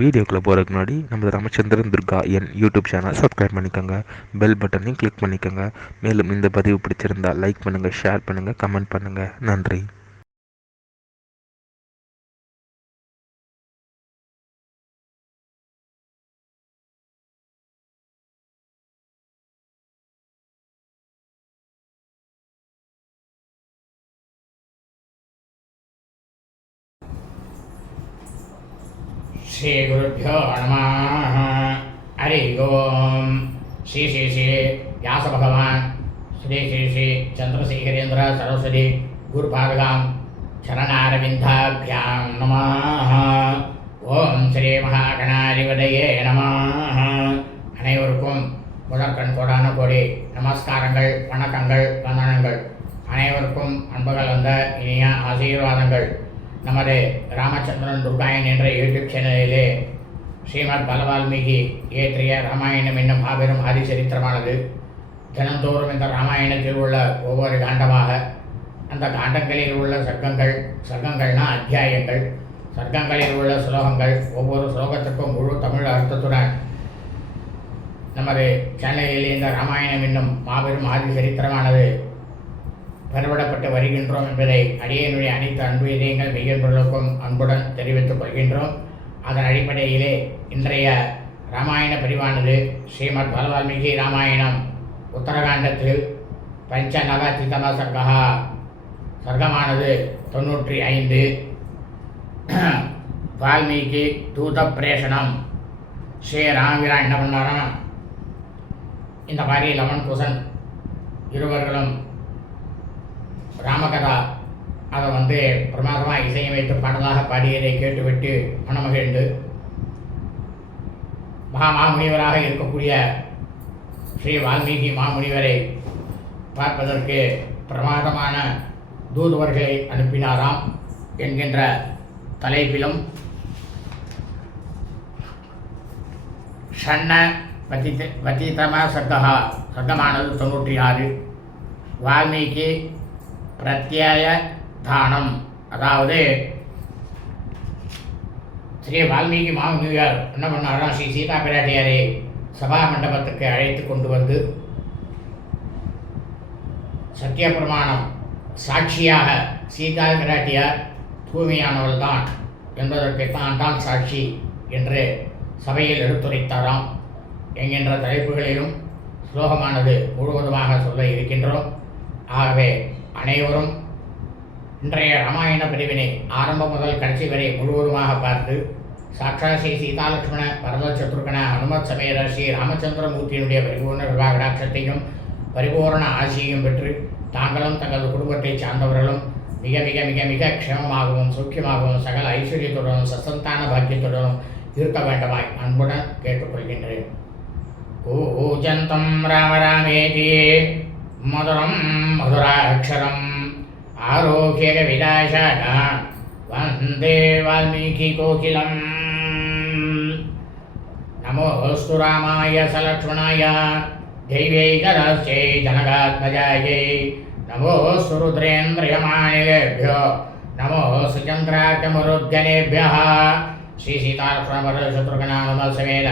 வீடியோக்குள்ளே போகிறதுக்கு முன்னாடி நம்ம Ramachandran Durga YouTube channel subscribe பண்ணிக்கோங்க, பெல் பட்டனையும் கிளிக் பண்ணிக்கோங்க. மேலும் இந்த பதிவு பிடிச்சிருந்தால் லைக் பண்ணுங்கள், ஷேர் பண்ணுங்கள், கமெண்ட் பண்ணுங்கள். நன்றி. श्री गुरुभ्यो नमः। हरि ओम। श्री श्री श्री व्यास भगवान श्री श्री श्री चंद्रशेखरेंद्र सरस्वती गुरुपादगां चरणारविंदाभ्यां नमः। ओम श्री महागणाधिपतये नमः। அனைவருக்கும் முதற்கண் கோடான கோடி நமஸ்காரங்கள், வணக்கங்கள், வந்தனங்கள். அனைவருக்கும் அன்புகள் வந்த இனிய ஆசீர்வாதங்கள். நமது ராமச்சந்திரன் துர்காயன் என்ற யூடியூப் சேனலிலே ஸ்ரீமத் பலவால்மீகி இயற்றிய ராமாயணம் என்னும் மாபெரும் ஆதிசரித்திரமானது தினந்தோறும் இந்த ராமாயணத்தில் உள்ள ஒவ்வொரு காண்டமாக, அந்த காண்டங்களில் உள்ள சர்க்கங்கள்னா அத்தியாயங்கள், சர்க்கங்களில் உள்ள ஸ்லோகங்கள், ஒவ்வொரு ஸ்லோகத்துக்கும் முழு தமிழ் அர்த்தத்துடன் நமது சேனலில் இந்த ராமாயணம் என்னும் மாபெரும் ஆதிசரித்திரமானது பெறப்பட்டு வருகின்றோம் என்பதை அடியனுடைய அனைத்து அன்பு இதயங்கள் மெய்யன்பர்களுக்கும் அன்புடன் தெரிவித்துக் கொள்கின்றோம். அதன் அடிப்படையிலே இன்றைய ராமாயண பதிவானது ஸ்ரீமத் பலவால்மீகி ராமாயணம் உத்தரகாண்டத்தில் பஞ்சநவதிதம சர்க்கமானது 95. வால்மீகி தூத பிரேஷனம். ஸ்ரீராமவீரா என்ன பண்ணாரா, இந்த மாதிரி லவன் குசன் இருவர்களும் ராமகதா அதை பிரமாதமாக இசையமைத்து பாடலாக பாடியதை கேட்டுவிட்டு மனமகிழ்ந்து மாமுனிவராக இருக்கக்கூடிய ஸ்ரீ வால்மீகி மாமுனிவரை பார்ப்பதற்கு பிரமாதமான தூதுவர்களை அனுப்பினாராம் என்கின்ற தலைப்பிலும் ஷண்ண வதிதம சர்க்கமானது 96. வால்மீகி பிரத்யய தானம், அதாவது ஸ்ரீ வால்மீகி மாமுனிவர் என்ன பண்ணாரா, ஸ்ரீ சீதா பிராட்டியாரை சபா மண்டபத்துக்கு அழைத்து கொண்டு வந்து சத்திய பிரமாணம் சாட்சியாக சீதா பிராட்டியார் தூய்மையானவள் தான் என்பதற்கு தான் சாட்சி என்று சபையில் எடுத்துரைத்தாராம் என்கின்ற தலைப்புகளிலும் ஸ்லோகமானது முழுவதுமாக சொல்ல இருக்கின்றோம். ஆகவே அனைவரும் இன்றைய ராமாயண பிரிவினை ஆரம்பம் முதல் கடைசி வரை முழுவதுமாக பார்த்து சாட்சாத் ஸ்ரீ சீதாலட்சுமண பரத சத்ருகண ஹனுமத் சமேத ஸ்ரீ ராமச்சந்திரமூர்த்தியினுடைய பரிபூர்ண விவாகடாட்சத்தையும் பரிபூர்ண ஆசியையும் பெற்று தாங்களும் தங்களது குடும்பத்தை சார்ந்தவர்களும் மிக மிக மிக மிக க்ஷேமமாகவும் சௌக்கியமாகவும் சகல ஐஸ்வர்யத்துடனும் சசந்தான பாக்கியத்துடனும் இருக்க வேண்டுமாய் அன்புடன் கேட்டுக்கொள்கின்றேன். கூஜந்தம் ராம ராமேதி மதுரம் மதுராட்சரம் ஆரோக்கிய விலாசாக வந்தே வால்மீகி கோகிலம். நமோஸ்து ராமாய சலக்ஷ்மணாய தெய்வைகரஸ்யை ஜனகாத்மஜாயை நமோஸ்து ருத்ரேந்திரியமானிலேभ्यो நமோஸ்து சந்திரார்க்கமருத்கணேभ्यः. ஸ்ரீ சீதாலக்ஷ்மண சமேத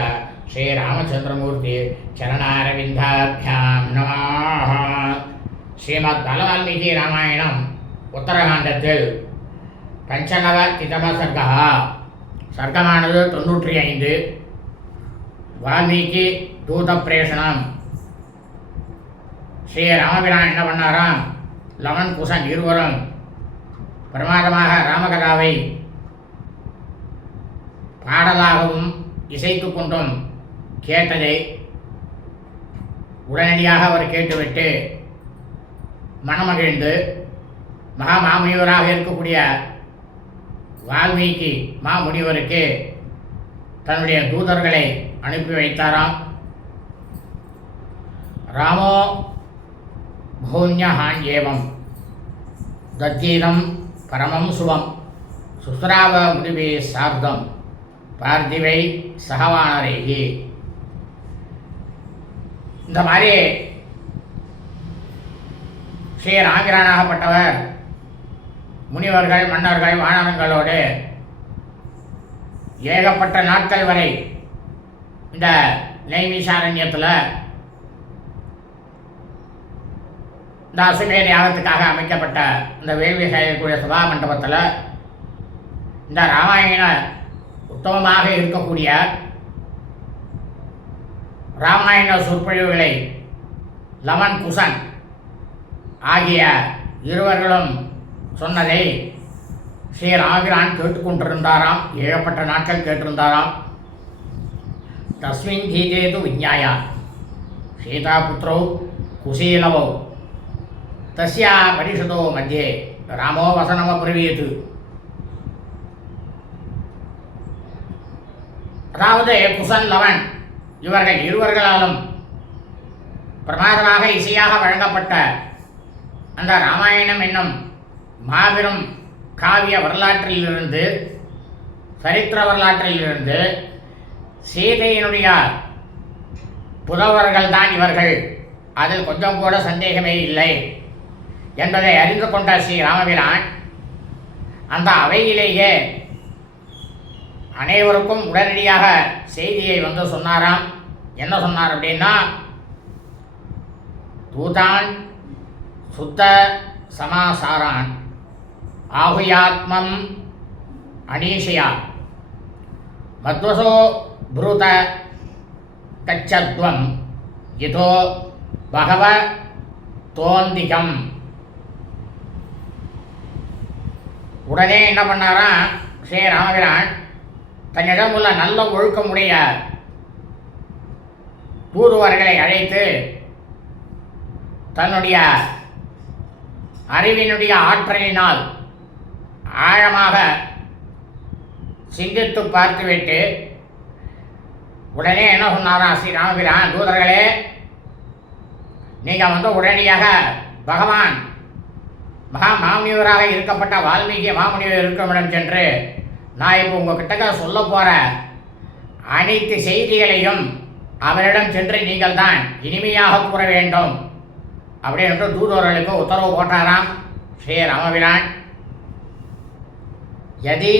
ஸ்ரீ ராமச்சந்திரமூர்த்தி சரணாரவிந்தாபியாம் நமः. ஸ்ரீமத் பலவால்மீகி ராமாயணம் உத்தரகாண்டத்தில் பஞ்சநவதிதம சர்க்கமானது 95. வால்மீகி தூத பிரேஷனம். ஸ்ரீ ராமபிரான் என்ன பண்ணாராம், லவன் குசன் இருவரும் பிரமாதமாக ராமகதாவை பாடலாகவும் இசைத்து கொண்டும் கேட்டதை உடனடியாக அவர் கேட்டுவிட்டு மனமகிழ்ந்து மாமுனிவராக இருக்கக்கூடிய வால்மீகி மாமுனிவருக்கு தன்னுடைய தூதர்களை அனுப்பி வைத்தாராம். ராமோ பூன்யஹான் ஏவம் தத்தீதம் பரமம் சுவம் சுஸ்ராவ முடிவே சார்த்தம் பார்த்திவை சகவானரேகி. இந்த மாதிரி ஸ்ரீ ராமபிரானாகப்பட்டவர் முனிவர்கள், மன்னர்கள், வானரங்களோடு ஏகப்பட்ட நாட்கள் வரை இந்த நைமிஷாரண்யத்தில் இந்த அசுமேத யாகத்துக்காக அமைக்கப்பட்ட இந்த வேள்வி செய்யக்கூடிய சபா மண்டபத்தில் இந்த ராமாயண உத்தமமாக இருக்கக்கூடிய ராமாயண சொற்பொழிவுகளை லவன் குசன் ஆகிய இருவர்களும் சொன்னதை ஸ்ரீ ராமபிரான் கேட்டுக்கொண்டிருந்தாராம். ஏகப்பட்ட நாட்கள் கேட்டிருந்தாராம். தஸ்மின் கீதேது விஜ்ஞாயா சீதாபுத்திரோ குசீலவோ தஸ்யா பரிஷதோ மத்தியே ராமோ வசனமப்ரவீத். அதாவது குசன் லவன் இவர்கள் இருவர்களாலும் பிரமாதமாக இசையாக வழங்கப்பட்ட அந்த ராமாயணம் என்னும் மாபெரும் காவிய வரலாற்றிலிருந்து, சரித்திர வரலாற்றிலிருந்து சீதையினுடைய புதல்வர்கள் தான் இவர்கள், அதில் கொஞ்சம் கூட சந்தேகமே இல்லை என்பதை அறிந்து கொண்ட ஸ்ரீ ராமபிரான் அந்த அவையிலேயே அனைவருக்கும் உடனடியாக செய்தியை வந்து சொன்னாராம். என்ன சொன்னார் அப்படின்னா, தூதான் சுத்த சமாசாரான் ஆகுயாத்மம் அனீஷயா மத்வசோ ப்ரூத கச்சத்வம் இதோ பகவ தோந்திகம். உடனே என்ன பண்ணாரா ஸ்ரீ ராமபிரான், தன்னிடம் உள்ள நல்ல ஒழுக்கமுடைய தூதுவர்களை அழைத்து தன்னுடைய அறிவினுடைய ஆற்றலினால் ஆழமாக சிந்தித்து பார்த்துவிட்டு உடனே என்ன சொன்னாரா ஸ்ரீ ராமபிரான், தூதர்களே, நீங்கள் வந்து உடனடியாக பகவான் மாமுனிவராக இருக்கப்பட்ட வால்மீகி மாமுனிவர் இருக்குமிடம் சென்று நான் இப்போ உங்ககிட்ட சொல்ல போகிற அனைத்து செய்திகளையும் அவரிடம் சென்று நீங்கள் தான் இனிமையாக கூற வேண்டும் அப்படின்னு தூதுவர்களுக்கு உத்தரவு போட்டாராம் ஸ்ரீ ராமபிரான். யதி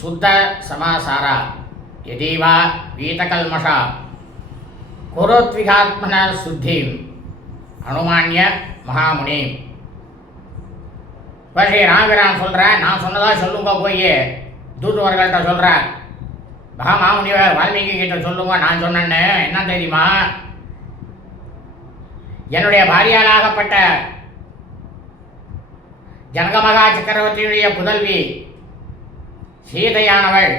சுத்த சமாசாரா யதீவா வீதகல்மஷா குரோத்விகாத்மன சுத்தீம் அனுமானிய மகாமுனி. இப்போ ஸ்ரீ ராமபிரான் சொல்கிறேன், நான் சொன்னதா சொல்லுங்க, போய் தூதுவர்கள்ட்ட சொல்கிறேன், மகாமுனிவர் வால்மீகி கிட்ட சொல்லுங்க நான் சொன்னேன்னு. என்ன தெரியுமா, என்னுடைய பாரியாளாகப்பட்ட ஜனகமகா சக்கரவர்த்தியுடைய புதல்வி சீதையானவள்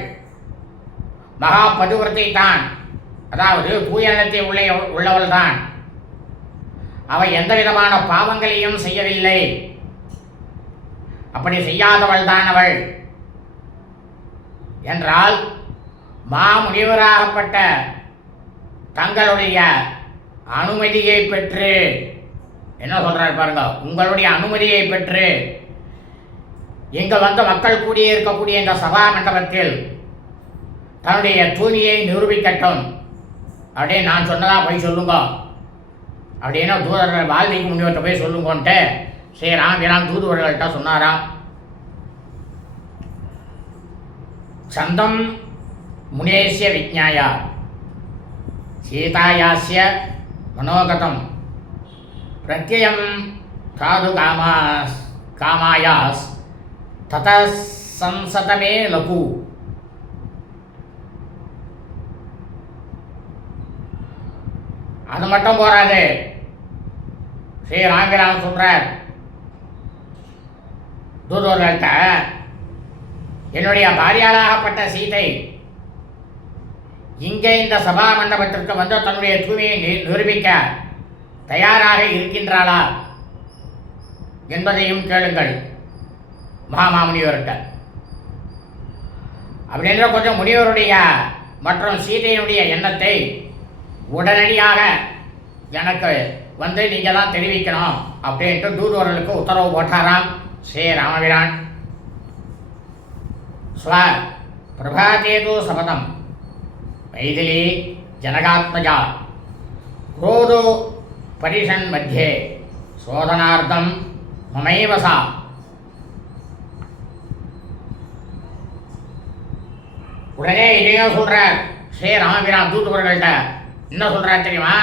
மகா பதிவிரத்தை தான், அதாவது தூயனத்தை உள்ளவள் தான். அவள் எந்த விதமான பாவங்களையும் செய்யவில்லை. அப்படி செய்யாதவள் தான் அவள் என்றால் மாமுனிவராகப்பட்ட தங்களுடைய அனுமதியை பெற்று, என்ன சொல்றார் பாருங்க, உங்களுடைய அனுமதியை பெற்று இங்க வந்த மக்கள் கூடியே இருக்கக்கூடிய இந்த சபா மண்டபத்தில் தன்னுடைய தூய்மையை நிரூபிக்கட்டும் அப்படின்னு நான் சொன்னதா போய் சொல்லுங்க அப்படின்னா தூதர்கள் வால்மீகி முனிவர்கிட்ட போய் சொல்லுங்கன்ட்டு ஸ்ரீ ராமபிரான் தூதுவர்கள்ட்ட சொன்னாராம். சந்தம் முனேஸ்ய விஜ்ஞாயா சீதாயாஸ்ய மனோகதம் பிரத்யம் சாது காமாயாஸ் தத சம்சதமே லகு. அது மட்டும் போராது, ஸ்ரீ ராமபிரான் சொல்றார் தூதுவர்கள்ட்ட, என்னுடைய பாரியாளாகப்பட்ட சீதை இங்கே இந்த சபா மண்டபத்திற்கு வந்து தன்னுடைய தூய்மையை நிரூபிக்க தயாராக இருக்கின்றாளா என்பதையும் கேளுங்கள் மகாமாமுனிவர்கிட்ட. அப்படின்ற கொஞ்சம் முனிவருடைய மற்றும் சீதையினுடைய எண்ணத்தை உடனடியாக எனக்கு வந்து நீங்கள் தான் தெரிவிக்கணும் அப்படின்ட்டு தூதுவர்களுக்கு உத்தரவு போட்டாராம் ஸ்ரீ ராமபிரான். ஸ்வ பிரபாதேது சபதம் மைதிலி ஜனகாத்மஜா क्रोधो परिषन् मध्ये शोधनार्थं ममैव सा. உடனே இதையும் சொல்கிறார் ஸ்ரீ ராமபிரான் தூதுவர்கள்ட்ட. என்ன சொல்கிறார் தெரியுமா?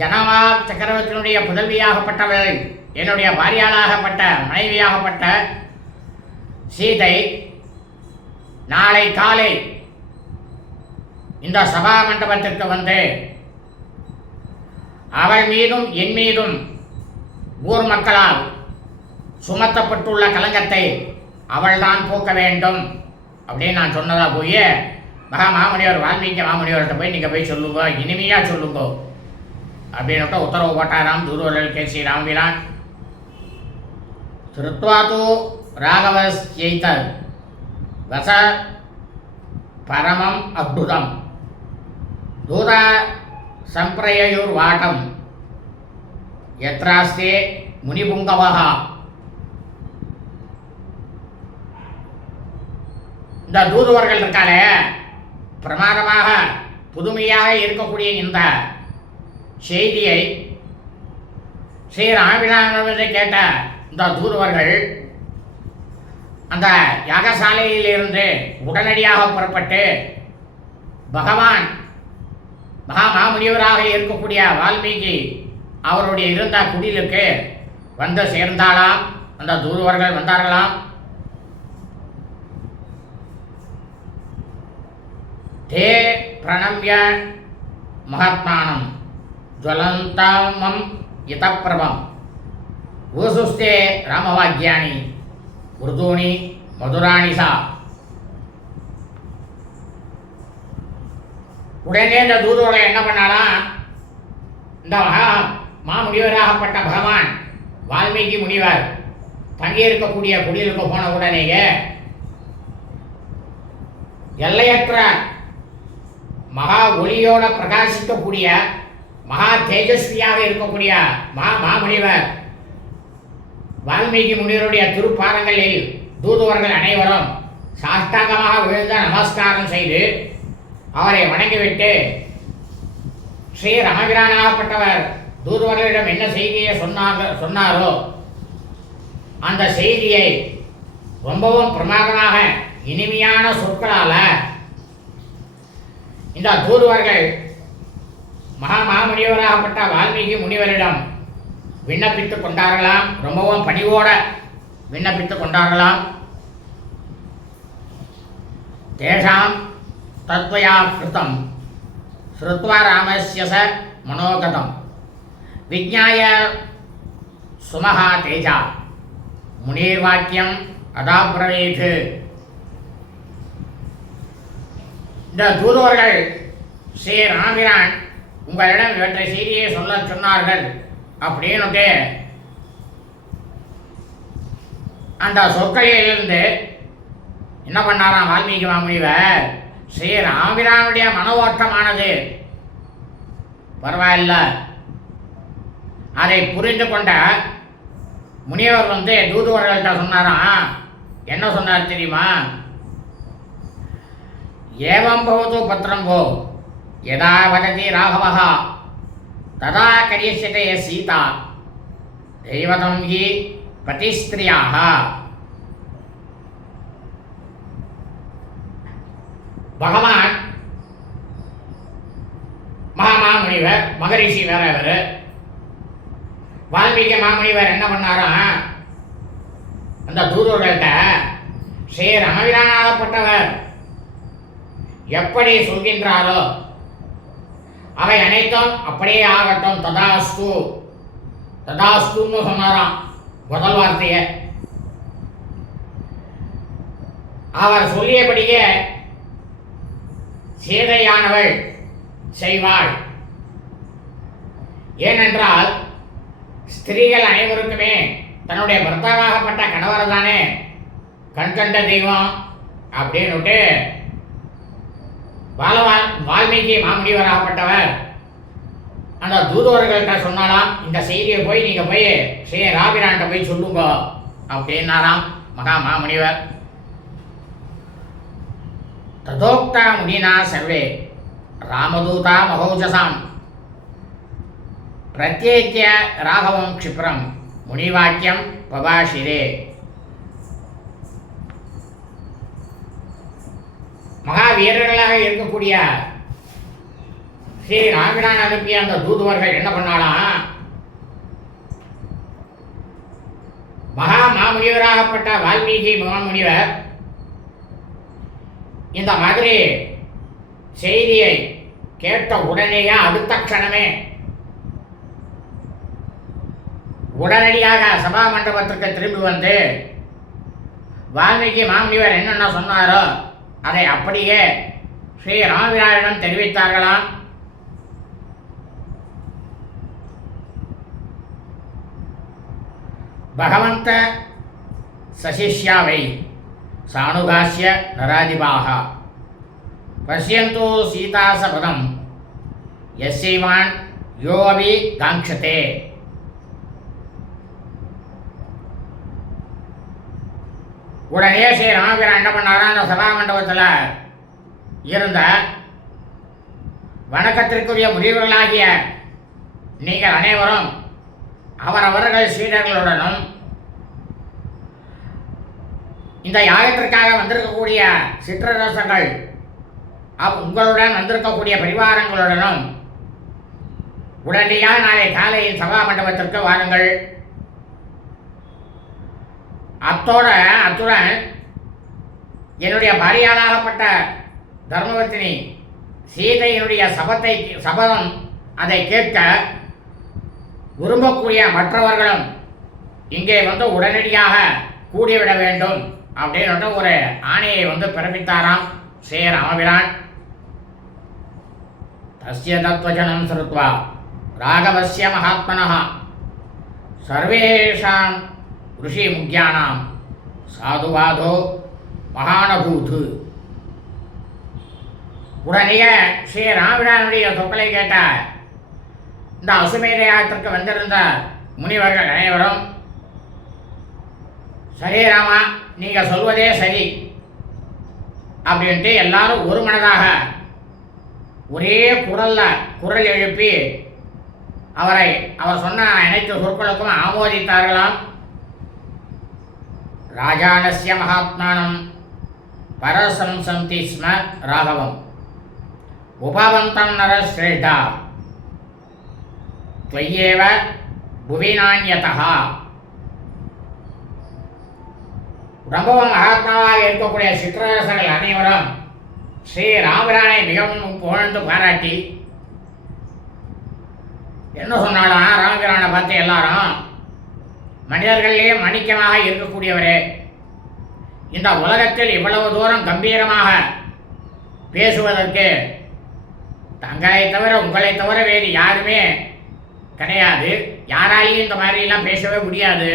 ஜனமா சக்கரவர்த்தியினுடைய புதல்வியாகப்பட்டவள், என்னுடைய பாரியாளாகப்பட்ட மனைவியாகப்பட்ட சீதை நாளை காலை இந்த சபா மண்டபத்திற்கு வந்து அவள் மீதும் என் மீதும் ஊர் மக்களால் சுமத்தப்பட்டுள்ள கலங்கத்தை அவள்தான் போக்க வேண்டும் அப்படின்னு நான் சொன்னதா போய் மாமுனிவர் வால்மீகி மாமுனிவர்கிட்ட போய் நீங்கள் போய் சொல்லுங்க, இனிமையாக சொல்லுங்க அப்படின்னுட்டு உத்தரவு போட்டாராம் தூதுவர்களுக்கு ஸ்ரீ ராமபிரான். திருத்வாத்து ராகவஸ்யைதர் வச பரமம் அத்புதம் தூத சம்பிரயுர் வாட்டம் எத்ராஸ்தே முனிபுங்கவஹா. இந்த தூதுவர்கள் இருக்காளே, பிரமாதமாக புதுமையாக இருக்கக்கூடிய இந்த செய்தியை ஸ்ரீ ராமபிரானை கேட்ட இந்த தூதுவர்கள் அந்த யாகசாலையிலிருந்து உடனடியாக புறப்பட்டு பகவான் மாமுனிவராக இருக்கக்கூடிய வால்மீகி அவருடைய இருந்த குடிலுக்கு வந்து சேர்ந்தாலாம். அந்த தூதுவர்கள் வந்தார்களாம். தே பிரணம்ய மகாத்மானம் ஜுவலந்தாமம் யதப்பிரபம் ஊசுஸ்தே ராமவாக்யானி உருதூணி மதுராணி சா. உடனே இந்த தூதுவர்கள் என்ன பண்ணாலாம், இந்த மாமுனிவராகப்பட்ட பகவான் வால்மீகி முனிவர் தங்கியிருக்கக்கூடிய குடிலுக்கு போன உடனேயே எல்லையற்ற மகா ஒளியோட பிரகாசிக்கக்கூடிய மகா தேஜஸ்வியாக இருக்கக்கூடிய மாமுனிவர் வால்மீகி முனிவருடைய திருப்பாதங்களில் தூதுவர்கள் அனைவரும் சாஷ்டாங்கமாக விழுந்த நமஸ்காரம் செய்து அவரை வணங்கிவிட்டு ஸ்ரீ ராமபிரானாகப்பட்டவர் தூதுவர்களிடம் என்ன செய்தியை சொன்னாரோ அந்த செய்தியை ரொம்பவும் பிரமாதமாக இனிமையான சொற்களால் இந்த தூதுவர்கள் மாமுனிவராகப்பட்ட வால்மீகி முனிவரிடம் விண்ணப்பித்துக் கொண்டார்களாம். ரொம்பவும் பணிவோட விண்ணப்பித்துக் கொண்டார்களாம். தேஷாம் தத்வயா கிருதம் ஸ்ருத்வா ராமஸ்ய ச மனோகதம் விஜ்ஞாய சுமஹா தேஜா முனிர்வாக்கியம் அதாப்ரவீத். இந்த தூதுவர்கள் ஸ்ரீ ராமபிரான் உங்களிடம் இவற்றை செய்தியை சொல்ல சொன்னார்கள் அப்படின்னுட்டு அந்த சொற்களிலிருந்து என்ன பண்ணாராம் வால்மீகி மாமுனிவர், ஸ்ரீ ராமபிரானுடைய மன ஓட்டமானது பரவாயில்ல அதை புரிந்து கொண்ட முனிவர் வந்து தூதுவர்கள்ட்ட சொன்னாராம். என்ன சொன்னார் தெரியுமா? ஏவம் பவது பத்ரம்போ யதா வததி ராகவஹ ததா கரிஷ்யதே சீதா தெய்வதம் ஹி பதிஸ்திரியாக. பகவான் மாமுனிவர் மகரிஷி வேற இவர். வால்மீகி மாமுனிவர் என்ன பண்ணாராம், அந்த தூதுவர்கள்ட்ட ஸ்ரீ ராமபிரானாகப்பட்டவர் எப்படி சொல்கின்றாரோ அவை அனைத்தும் அப்படியே ஆகட்டும், ததாஸ்து ததாஸ்துன்னு சொன்னாராம் முதல் வார்த்தையை. அவர் சொல்லியபடியே சீதையானவள் செய்வாள். ஏனென்றால் ஸ்திரீகள் அனைவருக்குமே தன்னுடைய பர்த்தாவாகப்பட்ட கணவர் தானே கண்கண்ட தெய்வம் அப்படின்னுட்டு வால்மீகி மாமுனிவராகப்பட்டவர் அந்த தூதுவர்கள்ட்ட சொன்னாலாம், இந்த செய்தியை போய் நீங்கள் போய் ஸ்ரீ ராமபிரான்கிட்ட போய் சொல்லுங்க அப்படின்னாராம் மாமுனிவர். ததோக்தா முனினா சர்வே ராமதூதா மகோஜசாம் பிரத்யேக்கிய ராகவம் க்ஷிப்ரம் முனிவாக்கியம் பபாஷிரே. வீரர்களாக இருக்கக்கூடிய ஸ்ரீ ராமபிரான் அனுப்பிய அந்த தூதுவர்கள் என்ன பண்ணாலாம், மகா மாமுனிவராகப்பட்ட வால்மீகி மாமுனிவர் இந்த மாதிரி செய்தியை கேட்ட உடனேயே அடுத்த க்ஷணமே உடனடியாக சபா மண்டபத்திற்கு திரும்பி வந்து வால்மீகி மாமுனிவர் என்னென்ன சொன்னாரோ அதை அப்படியே ஸ்ரீ ராமபிரானிடம் தெரிவித்தார்களாம். பகவந்த சசிஷ்யாவை சாணுகாஸ்ய நராதிபாக பஷ்யந்தோ சீதாசபதம் யஸ்யைவான் யோ அபி காங்க்ஷதே. உடனே ஸ்ரீ ராமபிரான் என்ன பண்ணாரா, அந்த சபா மண்டபத்தில் இருந்த வணக்கத்திற்குரிய முதியவர்களாகிய நீங்கள் அனைவரும் அவரவர்கள் சீடர்களுடனும் இந்த யாகத்திற்காக வந்திருக்கக்கூடிய சிற்றரசர்கள் உங்களுடன் வந்திருக்கக்கூடிய பரிவாரங்களுடனும் உடனடியாக நாளை காலையில் சபா மண்டபத்திற்கு வாருங்கள். அத்துடன் என்னுடைய பாரியாளாகப்பட்ட தர்மவர்த்தினி சீதையினுடைய சபதம் அதை கேட்க விரும்பக்கூடிய மற்றவர்களும் இங்கே வந்து உடனடியாக கூடிவிட வேண்டும் அப்படின்னு ஒரு ஆணையை வந்து பிறப்பித்தாராம் ஸ்ரீ ராமபிரான். தஸ்ய தத்வஜனம் ஸ்ருத்வா ராகவஸ்ய மகாத்மனः சர்வேஷாம் ऋषि मुख्यानाम साधुवादो महानभूत. உடனே ஸ்ரீ ராமபிரானுடைய சொற்களை கேட்ட இந்த அசுமேத யாகத்திற்கு வந்திருந்த முனிவர்கள் அனைவரும், சரி ராமா, நீங்கள் சொல்வதே சரி அப்படின்ட்டு எல்லாரும் ஒரு மனதாக ஒரே குரல் எழுப்பி அவர் சொன்ன அனைத்து சொற்களுக்கும் ஆமோதித்தார்களாம். ராஜானஸ்ய மகாத்மானம் பரசம்சந்தி ஸ்ம ராகவம் உபவந்தம் நரஸ்ரேஷ்டா त्वय्येव புவிநான்யதः. ரொம்பவும் மகாத்மாவாக இருக்கக்கூடிய சிற்றரசர்கள் அனைவரும் ஸ்ரீ ராமபிரானை மிகவும் புகழ்ந்து பாராட்டி என்ன சொன்னாலும், ராமபிரானை பார்த்து எல்லாரும், மனிதர்களிலே மணிக்கமாக இருக்கக்கூடியவரே, இந்த உலகத்தில் இவ்வளவு தூரம் கம்பீரமாக பேசுவதற்கு தங்களை தவிர உங்களை தவிர வேறு யாருமே கிடையாது, யாராலையும் இந்த மாதிரிலாம் பேசவே முடியாது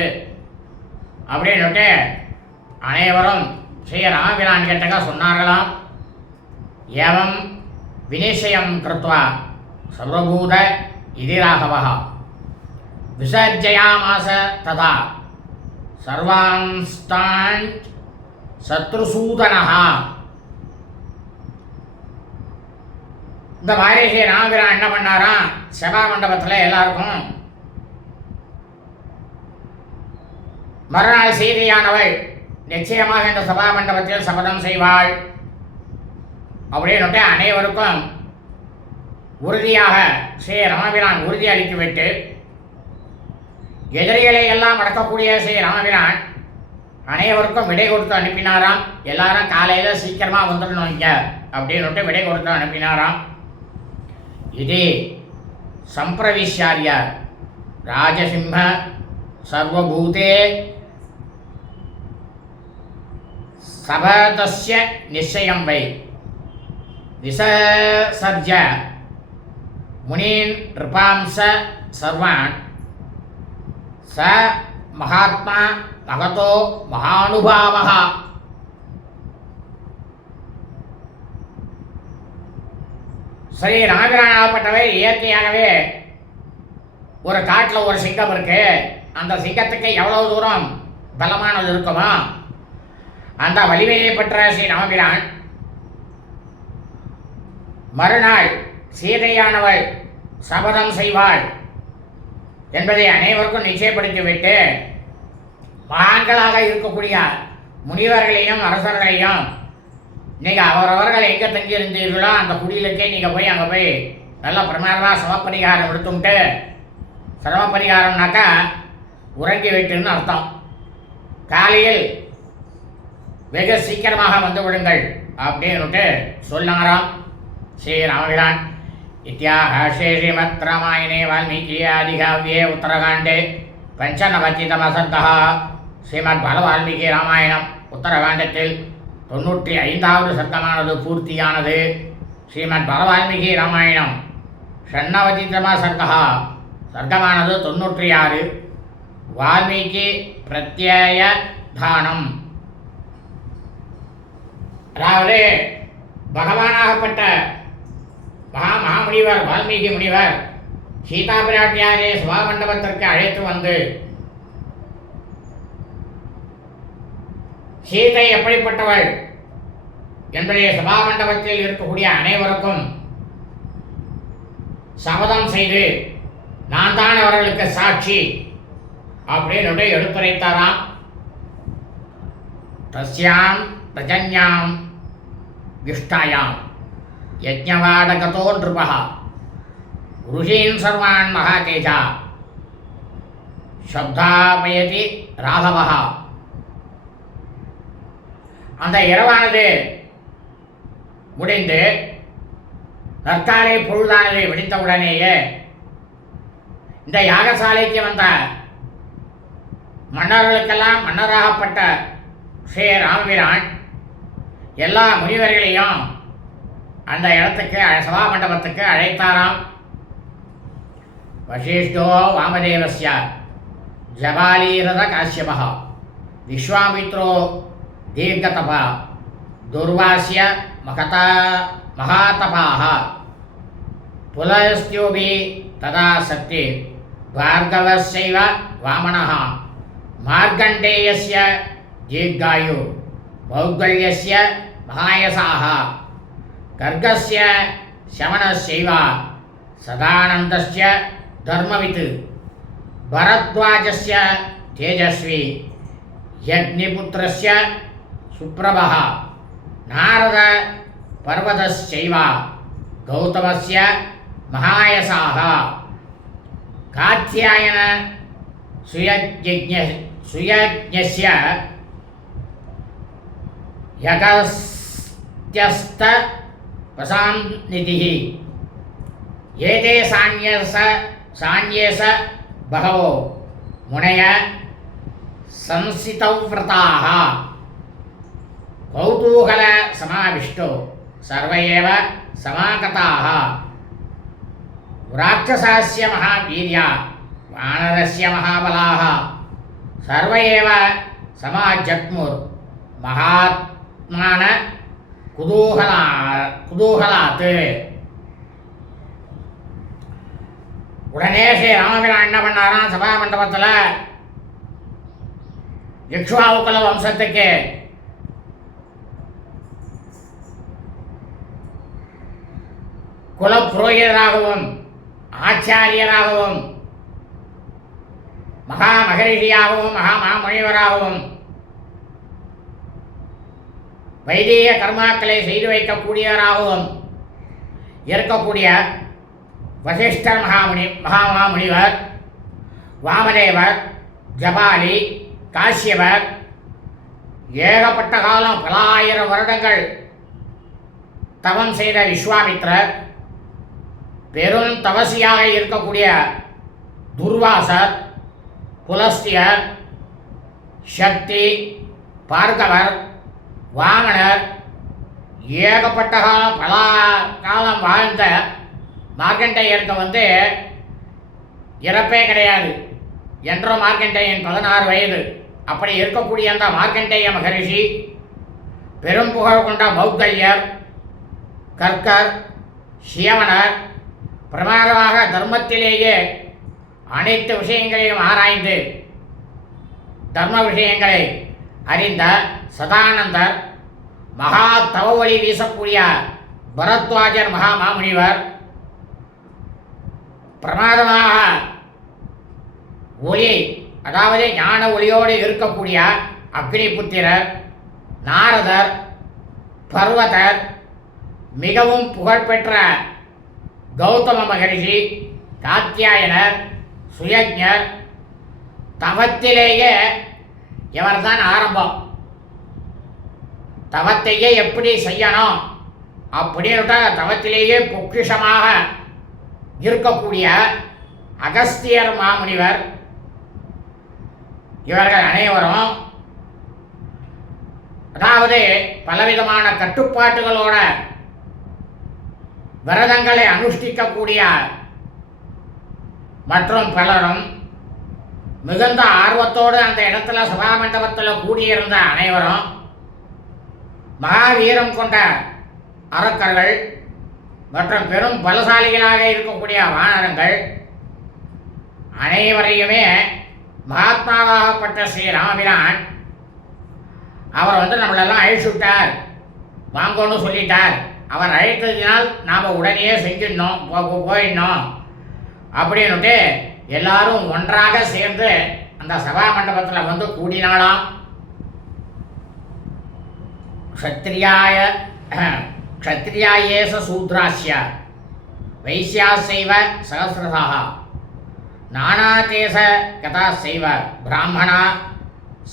அப்படின்னுட்டு அனைவரும் ஸ்ரீ ராமபிரான் கிட்டக்க சொன்னார்களாம். ஏவம் விநிஷயம் கிருத்வா சர்வபூத இதி ராகவः விசர்ஜயாமாச ததா சர்வான்ஸ்தான் சத்ருசூதனः. இந்த மாதிரி ஸ்ரீ ராமபிரான் என்ன பண்ணாராம், சபா மண்டபத்தில் எல்லாருக்கும் மறுநாள் சீதையானவள் நிச்சயமாக இந்த சபா மண்டபத்தில் சபதம் செய்வாள் அப்படின்னு அனைவருக்கும் உறுதியாக ஸ்ரீ ராமபிரான் உறுதி அளித்துவிட்டு எதிரிகளை எல்லாம் அடக்கக்கூடிய ஸ்ரீ ராமபிரான் அனைவருக்கும் விடை கொடுத்து அனுப்பினாராம். எல்லாரும் காலையில் சீக்கிரமாக வந்துடணும் இங்க அப்படின்னு விடை கொடுத்து அனுப்பினாராம். இது சம்பிரவிஷ்யாரிய ராஜசிம்ம சர்வபூதே சபதஸ்ய நிச்சயம் வை விசர்ஜ முனீன் ரிபாம்ச சர்வான் ச மகாத்மா மகதோ மகானுபாவः. ஸ்ரீ ராமபிரானாகப்பட்டவர் இயற்கையாகவே ஒரு காட்டில் ஒரு சிங்கம் இருக்கு, அந்த சிங்கத்துக்கு எவ்வளவு தூரம் பலமானது இருக்குமோ அந்த வலிமையை பெற்ற ஸ்ரீ ராமபிரான் மறுநாள் சீதையானவள் சபதம் செய்வாள் என்பதை அனைவருக்கும் நிச்சயப்படுத்திவிட்டு மகான்களாக இருக்கக்கூடிய முனிவர்களையும் அரசர்களையும் நீங்கள் அவரவர்கள் எங்கே தங்கி இருந்தீர்களோ அந்த குடியிலுக்கே நீங்கள் போய் அங்கே போய் நல்லா பிரமாதமாக சிரமப்பரிகாரம் எடுத்துக்கிட்டு, சிரமப்பரிகாரம்னாக்கா உறங்கி விட்டுன்னு அர்த்தம். காலையில் வெகு சீக்கிரமாக வந்து விடுங்கள் அப்படின்னுட்டு சொன்னாராம் ஸ்ரீ ராமபிரான். இத்தியாகாசே ஸ்ரீமத் ராமாயணே வால்மீகி ஆதிகாவ்யே உத்தரகாண்டே பஞ்சநவதிதமசர்கः. ஸ்ரீமத் பால வால்மீகி ராமாயணம் உத்தரகாண்டத்தில் 95வது சர்க்கமானது பூர்த்தியானது. ஸ்ரீமத் பால வால்மீகி ராமாயணம் ஷண்ணவதிதம சர்க்கः சர்க்கமானது 96. வால்மீகி பிரத்யய தானம், அதாவது பகவானாகப்பட்ட மகாமுனிவர் வால்மீகி முனிவர் சீதா பிராட்டியாரை சபாமண்டபத்திற்கு அழைத்து வந்து, சீதை எப்படிப்பட்டவள் என்பதை சபாமண்டபத்தில் இருக்கக்கூடிய அனைவருக்கும் சபதம் செய்து, நான் தான் அவர்களுக்கு சாட்சி அப்படின்னு எடுத்துரைத்தாராம். தஸ்யாம் பிரஜன்யாம் விஷ்டாயாம் யஜ்ஞவாடகதோ நிருபः ருஷீன் சர்வான் மகாதேஜா சப்தாபயதி ராகவः. அந்த இரவானது முடிந்து நற்காலை பொழுதானது விடித்தவுடனேயே இந்த யாகசாலைக்கு வந்த மன்னர்களுக்கெல்லாம் மன்னராகப்பட்ட ஸ்ரீ ராமபிரான் எல்லா முனிவர்களையும் அந்த இடத்துக்கு சபா மண்டபத்துக்கு அழைத்தாராம். வசிஷ்டோ வாமதேவஸ்ய ஜபாலீரத காஷ்யபः விஸ்வாமித்ரோ தீர்க்கதப துர்வாஸ்ய மகாதபாः புலஸ்த்யோபி ததா சக்தி பார்கவஸ்யைவ வாமனः மார்கண்டேயஸ்ய தீர்காயு மௌத்கல்யஸ்ய மகாயசாः கர்கஸ்ய சமனஸ்யைவ சதானந்தஸ்ய தர்மவித் பரத்வாஜஸ்ய தேஜஸ்வி யக்னிபுத்திரஸ்ய சுப்ரபः நாரத பர்வதஸ்யைவ கௌதமஸ்ய மகாயசாः காத்யாயன சுயஜ்ஞஸ்ய யகஸ்த்யஸ்த பிரசாந்நிதிः ஏதே சாண்யேச பகவோ முனய சம்சிதவ்ரதாः கௌதூகல சமாவிஷ்டோ சர்வ ஏவ சமாகதாः ராட்சசஸ்ய மகாவீர்யா வானரஸ்ய மகாபலாः சர்வ ஏவ சமாஜக்முர் மகாத்மான குதூகலாத். உடனே ஸ்ரீ ராமபிரான் என்ன பண்ணாராம், சபா மண்டபத்தில் இக்ஷ்வாகுகுல வம்சத்துக்கு குலப்புரோகிதராகவும் ஆச்சாரியராகவும் மகாமகரிஷியாகவும் மகாமாமுனிவராகவும் வைதிக கர்மாக்களை செய்து வைக்கக்கூடியவராகவும் இருக்கக்கூடிய வசிஷ்டர் மகாமுனிவர், வாமதேவர், ஜபாலி, காஷ்யபர், ஏகப்பட்ட காலம் பல ஆயிரம் வருடங்கள் தவம் செய்த விஸ்வாமித்ரர், பெரும் தவசியாக இருக்கக்கூடிய துர்வாசர், புலஸ்தியர், சக்தி, பார்கவர், வாமனர், ஏகப்பட்ட காலம் பல காலம் வாழ்ந்த மார்க்கண்டேயருக்கு இறப்பே கிடையாது. என்றோ மார்க்கண்டேயன் 16 வயது. அப்படி இருக்கக்கூடிய அந்த மார்க்கண்டேய மகரிஷி, பெரும் புகழ் கொண்ட மௌத்கல்யர், கர்கர், சியவனர், பிரமாதமாக தர்மத்திலேயே அனைத்து விஷயங்களையும் ஆராய்ந்து தர்ம விஷயங்களை அறிந்த சதானந்தர், மகா தவ ஒளி வீசக்கூடிய பரத்வாஜர் மகாமாமுனிவர், பிரமாதமாக ஒளி அதாவது ஞான ஒளியோடு இருக்கக்கூடிய அக்னிபுத்திரர், நாரதர், பர்வதர், மிகவும் புகழ்பெற்ற கௌதம மகரிஷி, காத்தியாயனர், சுயஜர், தவத்திலேயே இவர்தான் ஆரம்பம். தவத்தையே எப்படி செய்யணும் அப்படின்னுட்டா தவத்திலேயே பொக்கிஷமாக இருக்கக்கூடிய அகஸ்தியர் மாமுனிவர், இவர்கள் அனைவரும் அதாவது பலவிதமான கட்டுப்பாட்டுகளோட விரதங்களை அனுஷ்டிக்கக்கூடிய மற்றும் பலரும் மிகுந்த ஆர்வத்தோடு அந்த இடத்துல சபா மண்டபத்தில் கூடியிருந்த அனைவரும் மகாவீரம் கொண்ட அரக்கர்கள் மற்றும் பெரும் பலசாலிகளாக இருக்கக்கூடிய வானரங்கள் அனைவரையுமே மகாத்மாவாகப்பட்ட ஸ்ரீ ராமபிரான் அவர் நம்மளெல்லாம் அழிச்சு விட்டார், வாங்கன்னு சொல்லிட்டார். அவர் அழைத்ததினால் நாம் உடனே செஞ்சிடணும், போயிடணும் அப்படின்னுட்டு எல்லாரும் ஒன்றாக சேர்ந்து அந்த சபா மண்டபத்தில் கூடினாலாம். க்ஷத்ரியாயேச சூத்ராஸ்ய வைஸ்யாசைவ சகசிரதாக நானாதேச கதாசைவ பிராமணா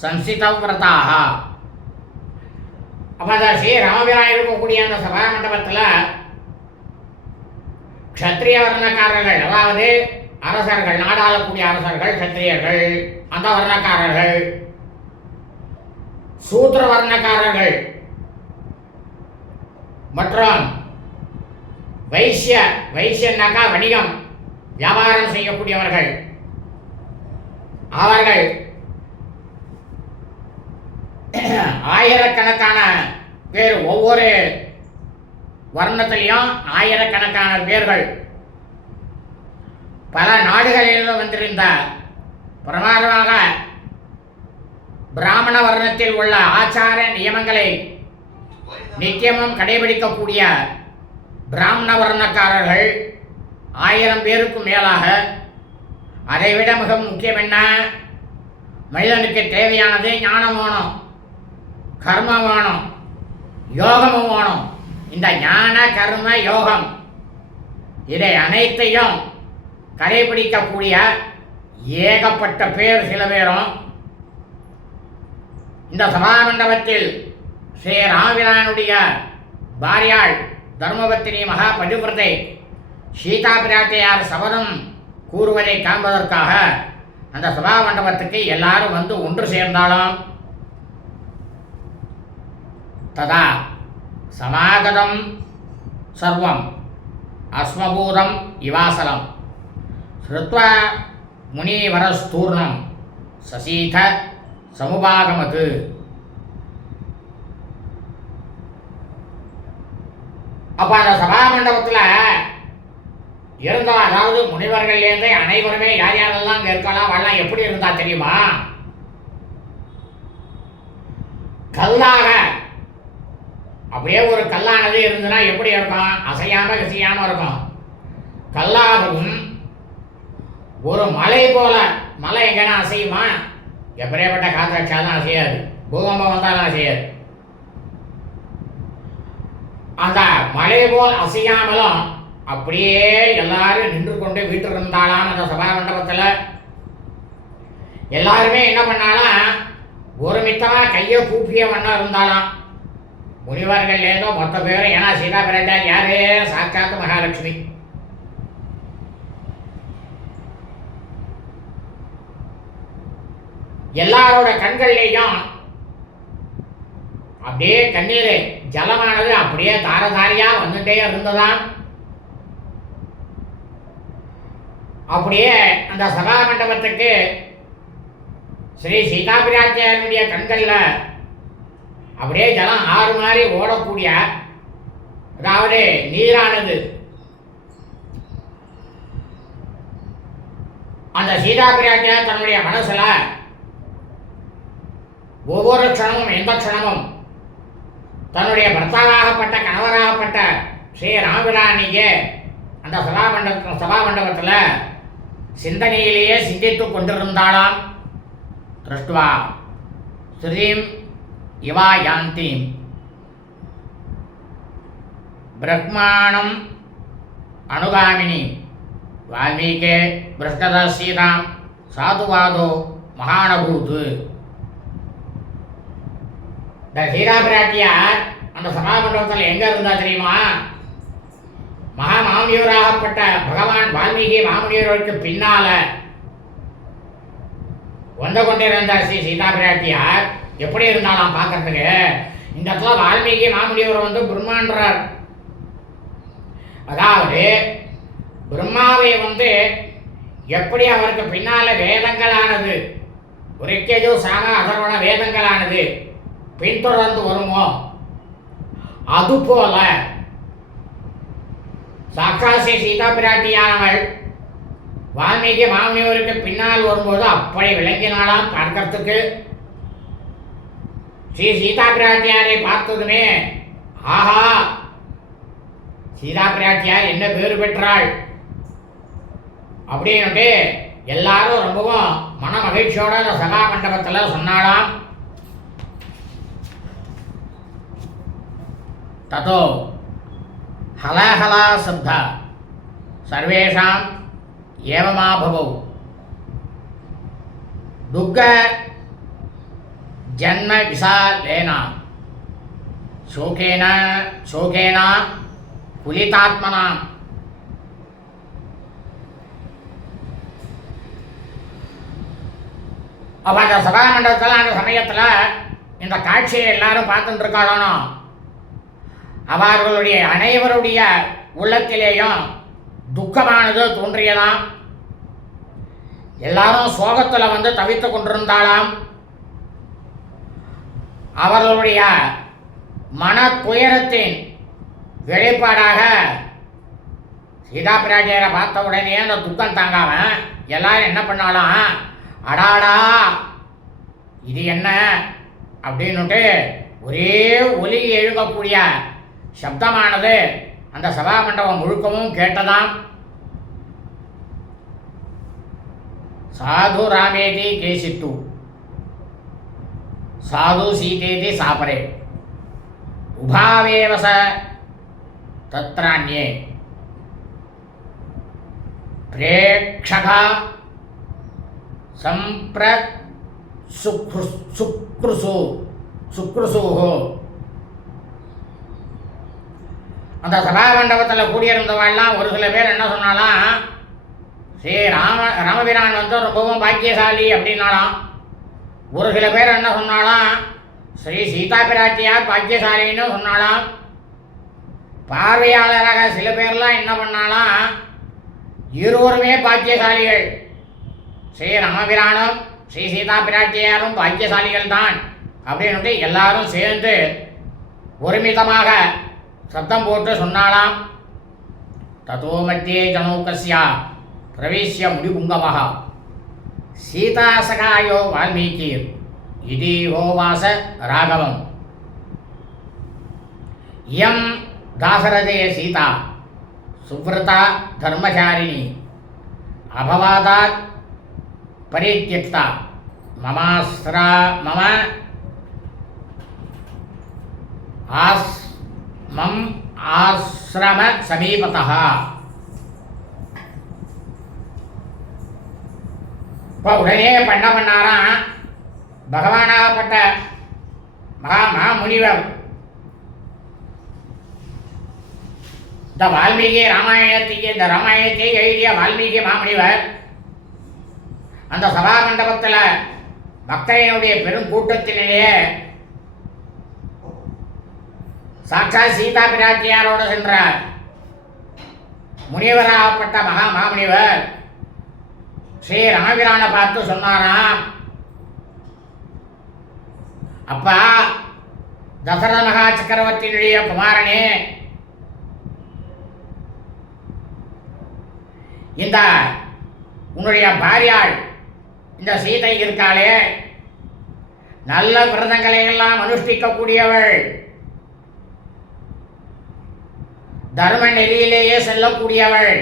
சம்சிதவிரதாக. அப்போ அந்த ஸ்ரீ ராமபிரான் இருக்கக்கூடிய அந்த சபா மண்டபத்தில் க்ஷத்ரிய வர்ணக்காரர்கள், அதாவது அரசர்கள், நாடாளக்கூடிய அரசர்கள், க்ஷத்ரியர்கள், அந்த வர்ணக்காரர்கள், சூத்திர வர்ணக்காரர்கள் மற்றும் வைசியன்னாக்கா வணிகம் வியாபாரம் செய்யக்கூடியவர்கள், அவர்கள் ஆயிரக்கணக்கான பேர், ஒவ்வொரு வர்ணத்திலையும் ஆயிரக்கணக்கான பேர்கள் பல நாடுகளிலும் வந்திருந்த பிரமாதமாக பிராமண வர்ணத்தில் உள்ள ஆச்சார நியமங்களை நித்தியமும் கடைபிடிக்கக்கூடிய பிராமண வர்ணக்காரர்கள் 1000 பேருக்கும் மேலாக. அதைவிட மிக முக்கியம் என்ன, மனிதனுக்கு தேவையானது ஞானம் வேணும், கர்மம் வேணும், யோகமும் வேணும். இந்த ஞான கர்ம யோகம் இதை அனைத்தையும் கடைபிடிக்கக்கூடிய ஏகப்பட்ட பேர் சில பேரும் இந்த சபா மண்டபத்தில் ஸ்ரீ ராமபிரானுடைய பாரியாள் தர்மபத்தினி மகா பதிவிரதை சீதா பிராட்டியார் சபதம் கூறுவதை காண்பதற்காக அந்த சபா மண்டபத்துக்கு எல்லாரும் ஒன்று சேர்ந்தாலும் ததா சமாகதம் சர்வம் அஸ்மபூதம் இவாசலம் ஸ்ருத்வா முனிவரஸ்தூர்ணம் சசீத சமுபாகமது. அப்போ அந்த சபா மண்டபத்தில் இருந்த, அதாவது முனிவர்கள்லேருந்து அனைவருமே யார் யாரெல்லாம் அங்கே இருக்கலாம், வரலாம், எப்படி இருந்தா தெரியுமா? கல்லாக, அப்படியே ஒரு கல்லானது இருந்ததுன்னா எப்படி இருக்கும்? அசையாம கசியாம இருக்கும். கல்லாகவும் ஒரு மலை போல, மலை எங்கன்னா அசையுமா? எப்படியாப்பட்ட காத்தாட்சாலும் அசையாது, பூகம்பம் வந்தாலும் அசையாது. அந்த மலை போல் அசையாமலும் அப்படியே எல்லாரும் நின்று கொண்டு வீட்டில் இருந்தாலாம். அந்த சபா மண்டபத்தில் எல்லாருமே என்ன பண்ணாலும் ஒரு மித்தமாக கையை கூப்பிய வண்ணம் இருந்தாலாம். முனிவர்கள் ஏதோ மொத்த பேர், ஏன்னா சீதா பிராட்டியார் யாரு? சாட்சாத் மகாலட்சுமி. எல்லாரோட கண்கள்லேயும் அப்படியே கண்ணீர் ஜலமானது அப்படியே தாரதாரியா வந்துட்டே இருந்ததாம். அப்படியே அந்த சபா மண்டபத்துக்கு ஸ்ரீ சீதா பிராட்டியாருடைய கண்கள்ல அப்படியே ஜலம் ஆறு மாதிரி ஓடக்கூடிய, அதாவது நீரானது அந்த சீதா பிராட்டியார் தன்னுடைய மனசுல ஒவ்வொரு க்ஷணமும், எந்த க்ஷணமும் தன்னுடைய பர்த்தாவாகப்பட்ட கணவராகப்பட்ட ஸ்ரீ ராமபிரானிக்கு அந்த சபா மண்டபத்தில் சிந்தனையிலேயே சிந்தித்து கொண்டிருந்தாளாம். திருஷ்டுவா ஸ்ருதிம் இவா யாந்தீம் பிரஹ்மாணம் அனுகாமினி வால்மீகே பிரஷ்டதசீதாம் சாதுவாதோ மகானபூது. இந்த சீதா பிராட்டியார் அந்த சபாமண்டபத்தில் எங்க இருந்தா தெரியுமா? மகாமாமுனிவராகப்பட்ட பகவான் வால்மீகி மாமுனிவருக்கு பின்னால வந்து கொண்டிருந்த ஸ்ரீ சீதா பிராட்டியார் எப்படி இருந்தாலும் பார்க்கறதுக்கு இந்த இடத்துல வால்மீகி மாமுனிவர் வந்து பிரம்மான்றார். அதாவது பிரம்மாவை வந்து எப்படி அவருக்கு பின்னால வேதங்களானது ரிக்கேஜு சாம அதர்வண வேதங்களானது பின்தொடர்ந்து வருமோ அதுபோல சாக்காசி சீதா பிராட்டியானவள் வால்மீகி மாமுனிவருக்கு பின்னால் வரும்போது அப்படி விளங்கினாலாம் பார்க்கறதுக்கு. ஸ்ரீ சீதா பிராட்டியாரை பார்த்ததுமே ஆஹா சீதா பிராட்டியார் என்ன பேறு பெற்றாள் அப்படின்னுட்டு எல்லாரும் ரொம்பவும் மன மகிழ்ச்சியோட சபா மண்டபத்தில் சொன்னாலாம். ததோ ஹலஹலா சப்தா சர்வேஷாம் ஏவமாபவௌ துக்க ஜன்ம விசாலேன சோகேன குலிதாத்மனா. அப்போ அந்த சபா மண்டபத்தில் அந்த சமயத்தில் இந்த காட்சியை எல்லாரும் பார்த்துட்டு இருக்காளோ அவர்களுடைய அனைவருடைய உள்ளத்திலேயும் துக்கமானது தோன்றியதாம். எல்லாரும் சோகத்தில் வந்து தவித்து கொண்டிருந்தாலாம். அவர்களுடைய மன துயரத்தின் வெளிப்பாடாக சீதா பிராட்டியரை பார்த்த உடனே அந்த துக்கம் தாங்காம எல்லாரும் என்ன பண்ணாலும் அடாடா இது என்ன அப்படின்னுட்டு ஒரே ஒலி எழுகக்கூடிய சப்தமானது அந்த சபா மண்டபம் முழுக்கவும் கேட்டதாம். சாது ராமேதி கேசித்து சாது சீதேதி சாபரே உபாவேவச தத்ராண்யே பிரேக்ஷகா சம்பிர சுக்ருசு. அந்த சபா மண்டபத்தில் கூடியிருந்தவாள்லாம் ஒரு சில பேர் என்ன சொன்னாலாம், ஸ்ரீ ராமபிரான் வந்து ரொம்பவும் பாக்கியசாலி அப்படின்னாலாம். ஒரு சில பேர் என்ன சொன்னாலாம், ஸ்ரீ சீதா பிராட்டியார் பாக்கியசாலின்னு சொன்னாலாம். பார்வையாளராக சில பேர்லாம் என்ன பண்ணாலாம், இருவருமே பாக்கியசாலிகள், ஸ்ரீ ராமபிரானும் ஸ்ரீ சீதா பிராட்டியாரும் பாக்கியசாலிகள் தான் அப்படின்ட்டு எல்லாரும் சேர்ந்து ஒருமிதமாக சத்தம் போட்டு சொன்னாலாம். ததோ மத்தியே ஜனௌகஸ்யா பிரவேசிய முடிபுங்கமஹ சீதாசகாயோ வால்மீகிர் இதி ஹோவாச ராகவம் யம் தாசரதே சீதா சுவ்ரதா தர்மசாரிணி அபவாதாத் பரித்யக்தா மம ஆஸ்ரம சமீபதா. இப்போ உடனே பண்ண பண்ணாராம் பகவானாகப்பட்ட மகாமுனிவர் இந்த வால்மீகி ராமாயணத்தை எழுதிய வால்மீகி மாமுனிவர் அந்த சபா மண்டபத்தில் பக்தர்களுடைய பெரும் கூட்டத்திலேயே சாட்சா சீதா பிராட்டியாரோடு சென்றார். முனிவராகப்பட்ட மாமுனிவர் ஸ்ரீ ராமபிரானை பார்த்து சொன்னாராம், அப்பா தசரத மகா சக்கரவர்த்தியினுடைய குமாரனே, இந்த உன்னுடைய பாரியாள் இந்த சீதை இருக்காளே நல்ல விரதங்களை எல்லாம் அனுஷ்டிக்கக்கூடியவள், தர்ம நெறியிலேயே செல்லக்கூடியவள்,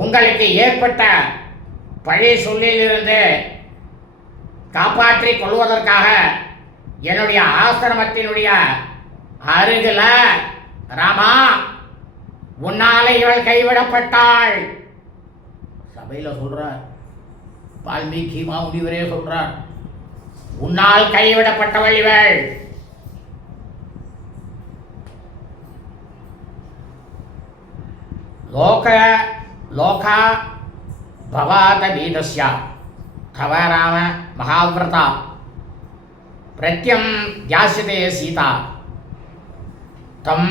உங்களுக்கு ஏற்பட்ட பழைய சொல்லிலிருந்து காப்பாற்றிக் கொள்வதற்காக என்னுடைய ஆசிரமத்தினுடைய அருகில ராமா உன்னால இவள் கைவிடப்பட்டாள். சபையில சொல்றார், வால்மீகி மாமுனிவரே சொல்றார், உன்னால் கைவிடப்பட்டவள் இவள். லோகா பவாத பீதஸ்யா தவ ராம மகாவிரதா பிரத்யம் தியாசிதே சீதா தம்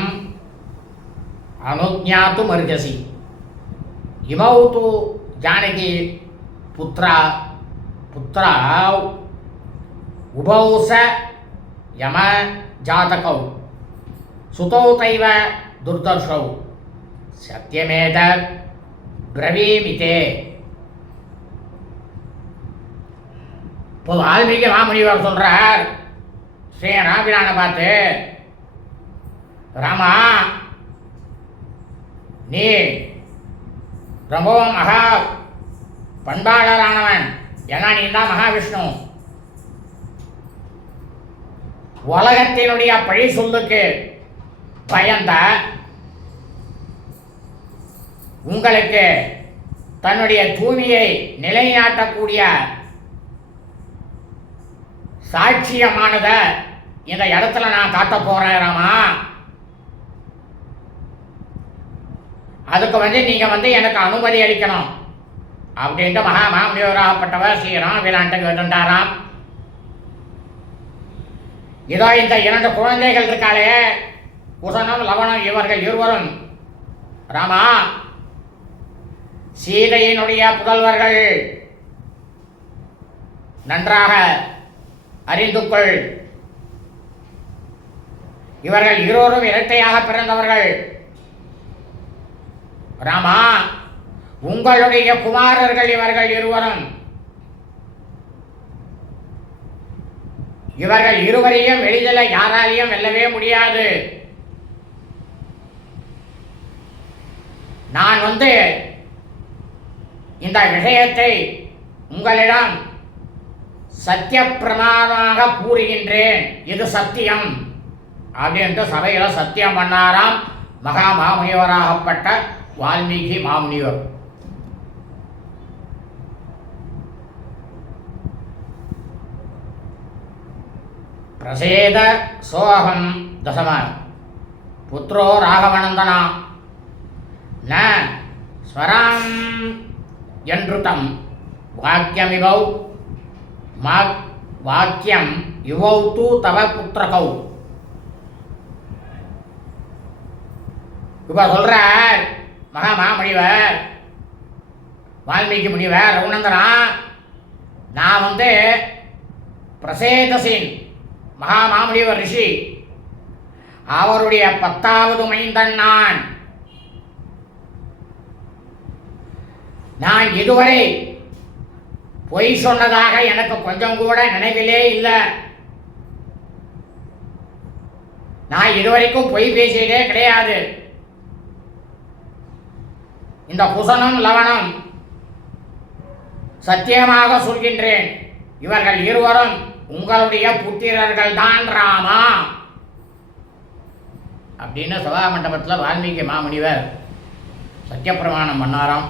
அனுஜ்ஞாத்தும் அர்ஹசி. இமௌ து ஜானகி புத்ரா உபௌ ச யம ஜாதகௌ சுதௌ தைவ துர்தர்ஷௌ சத்யமேதத் பிரவீமிதே. இப்போ வால்மீகி மாமுனிவர் சொல்றார் ஸ்ரீ ராபிரானை பார்த்து, ராமா நீ ரொம்பவும் மகா பண்பாளரானவன், ஏன்னா நீ தான் மகாவிஷ்ணு. உலகத்தினுடைய பழி சொல்லுக்கு பயந்த உங்களுக்கு தன்னுடைய தூய்மையை நிலைநாட்டக்கூடிய சாட்சியமானத இந்த இடத்துல நான் காட்ட போறேன் ராமா. அதுக்கு நீங்க எனக்கு அனுமதி அளிக்கணும் அப்படின்ட்டு மாமுனிவராகப்பட்டவர் ஸ்ரீராம் வீராண்ட கேட்டுட்டாராம். இதோ இந்த 2 குழந்தைகள் இருக்காளே, குசனம் லவணம், இவர்கள் இருவரும் ராமா சீதையினுடைய புதல்வர்கள், நன்றாக அறிந்து கொள். இவர்கள் இருவரும் இரட்டையாக பிறந்தவர்கள். ராமா உங்களுடைய குமாரர்கள் இவர்கள் இருவரும். இவர்கள் இருவரையும் எளிதில் யாராலையும் வெல்லவே முடியாது. நான் இந்த விஷயத்தை உங்களிடம் சத்திய பிரமாணமாக கூறுகின்றேன், இது சத்தியம் அப்படின்ட்டு சபையில சத்தியம் பண்ணாராம் மகா மாமுனிவராகப்பட்ட வால்மீகி மாமுனிவர். பிரசேத சோகம் தசம புத்ரோ ராகவநந்தனா ந ஸ்வராம் என்றுதம் வாக்கியமிவௌ வாக்கியம் இவௌ தூ தவ புத்திரகௌ. இப்ப சொல்றார் மகா மாமுனிவர் வால்மீகி முனிவர், ரகுநந்தனா நான் பிரசேதசின் மகா மாமுனிவர் ரிஷி, அவருடைய 10வது மைந்தன் நான் இதுவரை பொய் சொன்னதாக எனக்கு கொஞ்சம் கூட நினைவிலே இல்லை. நான் இதுவரைக்கும் பொய் பேசியதே கிடையாது. இந்த குசனம் லவணம் சத்தியமாக சொல்கின்றேன், இவர்கள் இருவரும் உங்களுடைய புத்திரர்கள் தான் ராமா அப்படின்னு சபா மண்டபத்தில் வால்மீகி மாமுனிவர் சத்தியப்பிரமாணம் பண்ணாராம்.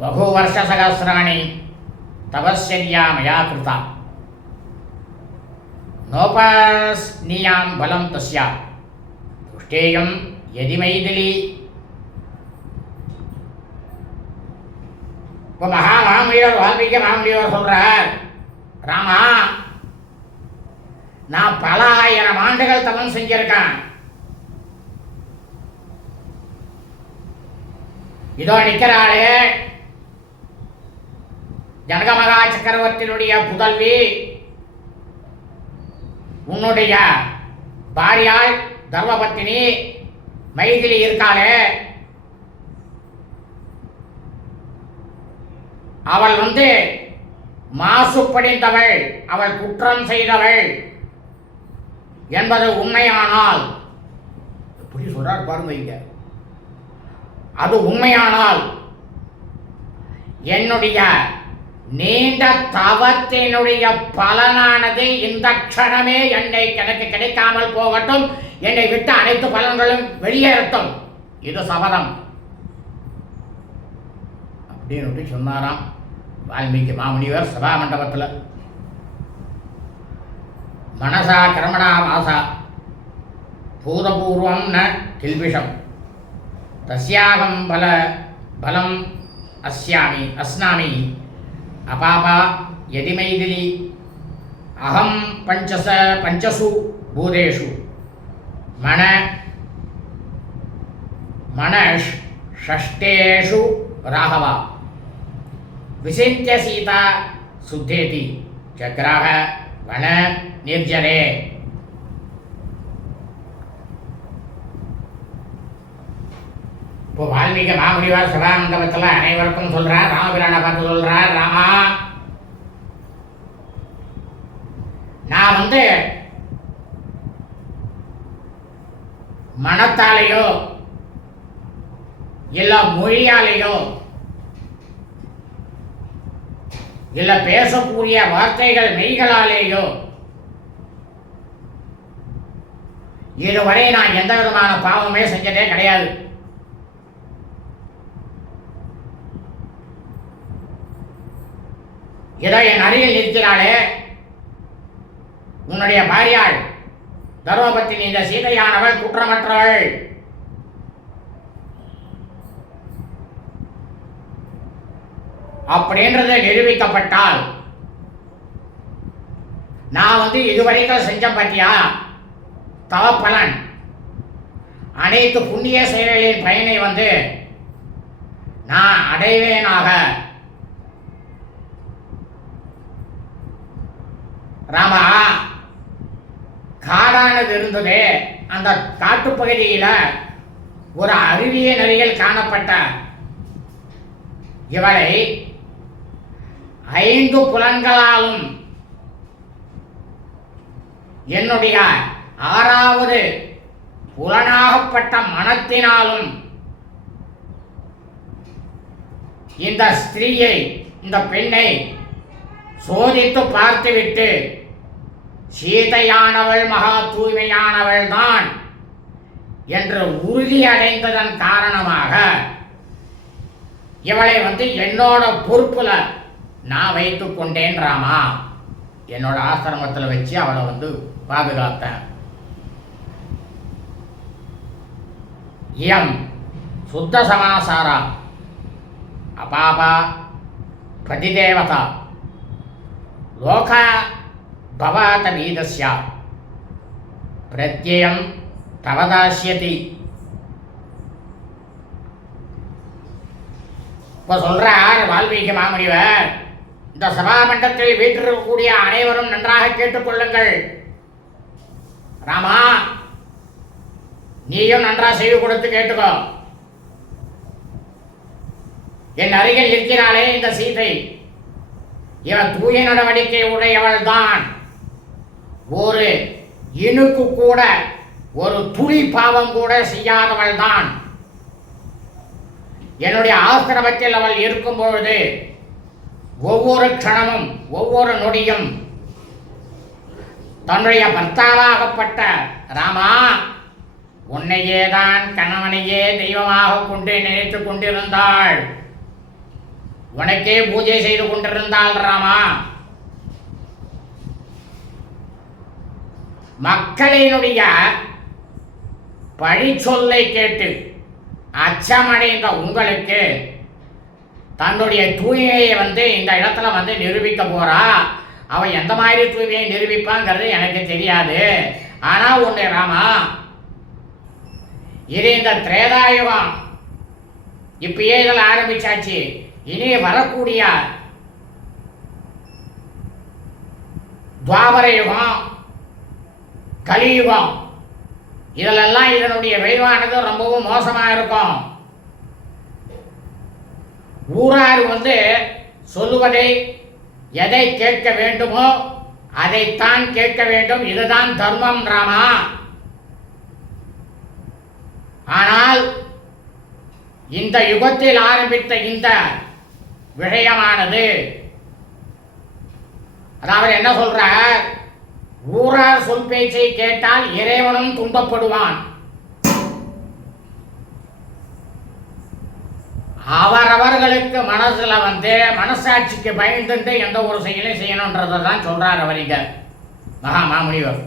பகு வருஷ சகசிராணி தபஸ்யா மயா கிருதா நோபஸ்னியாம் பலம் தஸ்யா துஷ்டேயம் யதி மைதிலி. இப்போ மாமுனிவர் வால்மீகி மாமுனிவர் சொல்றார், ராமா நான் பல 1000 ஆண்டுகள் தவம் செஞ்சிருக்கேன். இதோ நிற்கிறாளே ஜனக மகா சக்கரவர்த்தியினுடைய புதல்வி, உன்னுடைய பாரியாள் தர்மபத்தினி மைதிலி இருக்காளே, அவள் மாசுப்படிந்தவள், அவள் குற்றம் செய்தவள் என்பது உண்மையானால், எப்படி சொல்றார் பாருங்க இங்க, அது உண்மையானால் என்னுடைய நீண்ட தவத்தினுடைய பலனானது இந்த க்ஷணமே எனக்கு கிடைக்காமல் போகட்டும், என்னை விட்டு அனைத்து பலன்களும் வெளியேறட்டும், இது சபதம் அப்படின்னு சொன்னாராம் வால்மீகி மாமுனிவர் சபா மண்டபத்தில். மனசா கர்மணா வாசா பூதபூர்வம் ந கில்பிஷம் தஸ்யாகம் பலம் அஸ்னாமி அபாபா யதிமைதிலி அகம் பஞ்சசு பூதேஷு ஷஷ்டேஷு ராகவா விசிந்திய சீதா சுத்தேதி சக்ராக வன நிர்ஜரே. இப்போ வால்மீகி மாமுனிவர் சபாமண்டபத்தில் அனைவருக்கும் சொல்றார், ராமபிரானை பார்த்து சொல்றார், ராமா நான் மனத்தாலேயோ இல்ல மொழியாலேயோ இல்ல பேசக்கூடிய வார்த்தைகள் மெய்களாலேயோ இதுவரை நான் எந்த விதமான பாவமே செஞ்சதே கிடையாது. ஏதோ என் அருகில் இருக்கிறாளே உன்னுடைய பாரியாள் தர்மபத்தினி இந்த சீதையானவள் குற்றமற்றவள், அப்படின்றது நிரூபிக்கப்பட்டால் நான் இதுவரைக்கும் செஞ்ச பத்தியா தவப்பலன் அனைத்து புண்ணிய செயல்களின் பயனை நான் அடைவேனாக. ராமா, காடானது இருந்தது, அந்த காட்டுப்பகுதியில் ஒரு அருவியின் அருகில் காணப்பட்ட இவளை 5 புலன்களாலும் என்னுடைய 6வது புலனாகப்பட்ட மனத்தினாலும் இந்த ஸ்திரீயை, இந்த பெண்ணை சோதித்து பார்த்துவிட்டு சீதையானவள் மகா தூய்மையானவள் தான் என்று உறுதி அடைந்ததன் காரணமாக இவளை என்னோட பொறுப்புல நான் வைத்துக் கொண்டேன் ராமா. என்னோட ஆசிரமத்தில் வச்சு அவளை பாதுகாத்தேன். இயம் சுத்த சமாசாரா அபாபா பதிதேவதா லோகா பவாத வீதஸ்யா பிரத்யம் தவதாசியதி. இப்போ சொல்றார் வால்மீகி மாமுனிவர், இந்த சபாமண்டத்தில் வீற்றிருக்கக்கூடிய அனைவரும் நன்றாக கேட்டுக்கொள்ளுங்கள். ராமா, நீயும் நன்றாக செய்து கொடுத்து கேட்டுக்கோ. என் அருகில் இருக்கிறாளே இந்த சீதை, இவன் தூய நடவடிக்கை உடையவள் தான். ஒரு இணுக்கு கூட, ஒரு துளி பாவம் கூட செய்யாதவள் தான். என்னுடைய ஆசிரமத்தில் அவள் இருக்கும் பொழுது ஒவ்வொரு க்ஷணமும் ஒவ்வொரு நொடியும் தன்னுடைய பர்த்தாவாகப்பட்ட ராமா, உன்னையே தான் கணவனையே தெய்வமாக கொண்டு நினைத்து கொண்டிருந்தாள். உனக்கே பூஜை செய்து கொண்டிருந்தாள் ராமா. மக்களினுடைய பழி சொல்லை கேட்டு அச்சமடைந்த உங்களுக்கு தன்னுடைய தூய்மையை இந்த இடத்துல நிரூபிக்க போறா. அவன் எந்த மாதிரி தூய்மையை நிரூபிப்பாங்கிறது எனக்கு தெரியாது. ஆனா ஒண்ணு ராமா, இது இந்த திரேதாயுகம் இப்பயே இதில் ஆரம்பிச்சாச்சு. இனி வரக்கூடிய துவாபர யுகம், கலியுகம், இதிலெல்லாம் இதனுடைய விளைவானது ரொம்பவும் மோசமா இருக்கும். ஊரார் சொல்லுவதை எதை கேட்க வேண்டுமோ அதைத்தான் கேட்க வேண்டும். இதுதான் தர்மம் ராமா. ஆனால் இந்த யுகத்தில் ஆரம்பித்த இந்த விஷயமானது அதாவது என்ன சொல்றார், ஊரார் சொல் பேச்சை கேட்டால் இறைவனும் துன்பப்படுவான். அவரவர்களுக்கு மனசுல மனசாட்சிக்கு பயந்துட்டு எந்த ஒரு செயலையும் செய்யணும்ன்றதை தான் சொல்றார் அவர் இங்க மாமுனிவர்.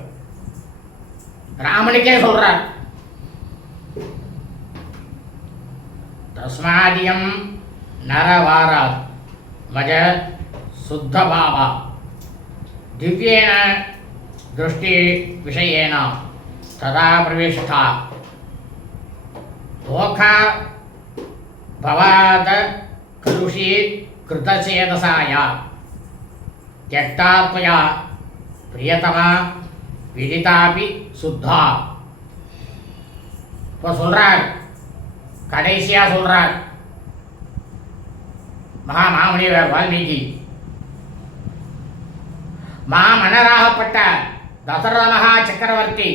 ராமனுக்கே சொல்றார், தஸ்மாதியம் நரவாராத் மஜ சுத்த பாவா திவ்யேன திருஷ்டி விஷயேன ததா பிரவிஷ்டா லோகா பவாத கலுஷி கிருதசேதசாயா தியக்தாத்வயா பிரியதமா விதிதாபி சுத்தா. இப்போ சொல்றார், கடைசியா சொல்றார் மாமுனிவர் வால்மீகி. மாமன்னராகப்பட்ட தசரத மகா சக்கரவர்த்தி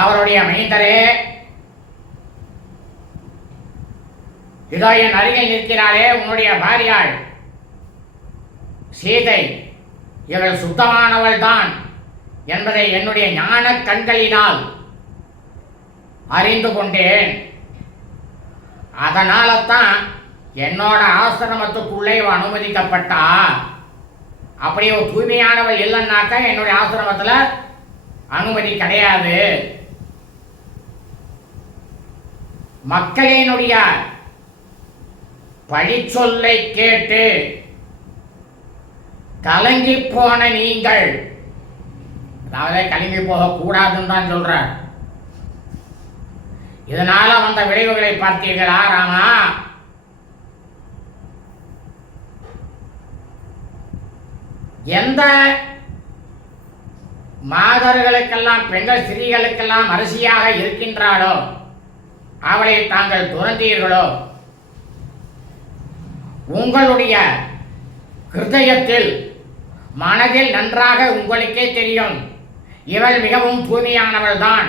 அவருடைய மைந்தரே, இதோ என் அருகில் நிற்கிறாளே உன்னுடைய பாரியாள் சீதை, இவள் சுத்தமானவள் தான் என்பதை என்னுடைய ஞான கண்களினால் அறிந்து கொண்டேன். அதனால தான் என்னோட ஆசிரமத்துக்குள்ளே இவ அனுமதிக்கப்பட்டா. அப்படி ஒரு தூய்மையானவள் இல்லைன்னாக்கா என்னுடைய ஆசிரமத்தில் அனுமதி கிடையாது. மக்களினுடைய பழிச்சொல்லை கேட்டு கலங்கி போன நீங்கள், அதாவது கலங்கி போக கூடாதுன்னு தான் சொல்றார். இதனால வந்த விளைவுகளை பார்த்தீர்களா ராமா? எந்த மாதர்களுக்கெல்லாம் பெண்கள் ஸ்திரீகளுக்கெல்லாம் அரசியாக இருக்கின்றாளோ அவளை தாங்கள் துறந்தீர்களோ, உங்களுடைய ஹிருதயத்தில் மனதில் நன்றாக உங்களுக்கே தெரியும் இவள் மிகவும் தூய்மையானவள் தான்,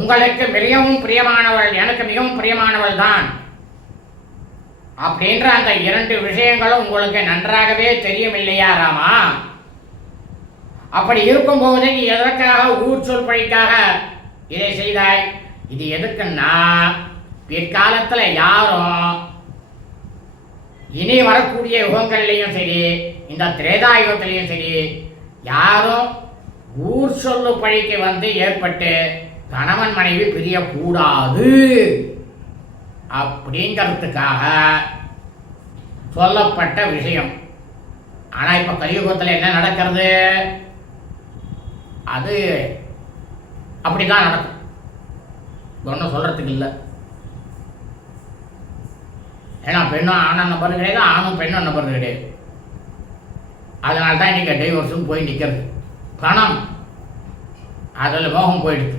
உங்களுக்கு மிகவும் பிரியமானவள், எனக்கு மிகவும் பிரியமானவள் தான் அப்படின்ற அந்த இரண்டு விஷயங்களும் உங்களுக்கு நன்றாகவே தெரியும் இல்லையா ராமா? அப்படி இருக்கும்போது நீ எதற்காக ஊர் சொல் பழிக்காக இதை செய்தாய்? இது எதுக்குன்னா, பிற்காலத்தில் யாரும் இனி வரக்கூடிய யுகங்கள்லையும் சரி, இந்த திரேதா யுகத்திலையும் சரி, யாரும் ஊர் சொல்லு பழிக்கு ஏற்பட்டு கணவன் மனைவி பிரியக்கூடாது அப்படிங்கிறதுக்காக சொல்லப்பட்ட விஷயம். ஆனால் இப்போ கலியுகத்தில் என்ன நடக்கிறது? அது அப்படிதான் நடக்கும், ஒன்றும் சொல்றதுக்கு இல்லை. ஏன்னா பெண்ணும் ஆணும் நம்பர் கிடையாது, ஆணும் பெண்ணும் நம்பர் கிடையாது. அதனால தான் இன்னைக்கு டைவர்ஸும் போய் நிற்கிறது. பணம் அதில் மோகம் போயிடுது.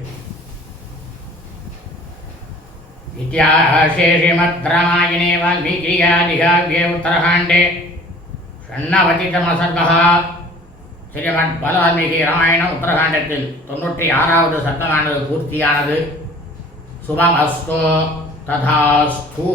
इतिहासे श्रीमद्रामायणे वाल्मीकियादिकाव्ये उत्तरकाण्डे षण्णवतितमसर्गः श्रीमद्वाल्मीकि रामायण उत्तरकाण्डத்தில் 96வது சர்க்கமானது பூர்த்தியானது. சுபமஸ்து ததாஸ்து.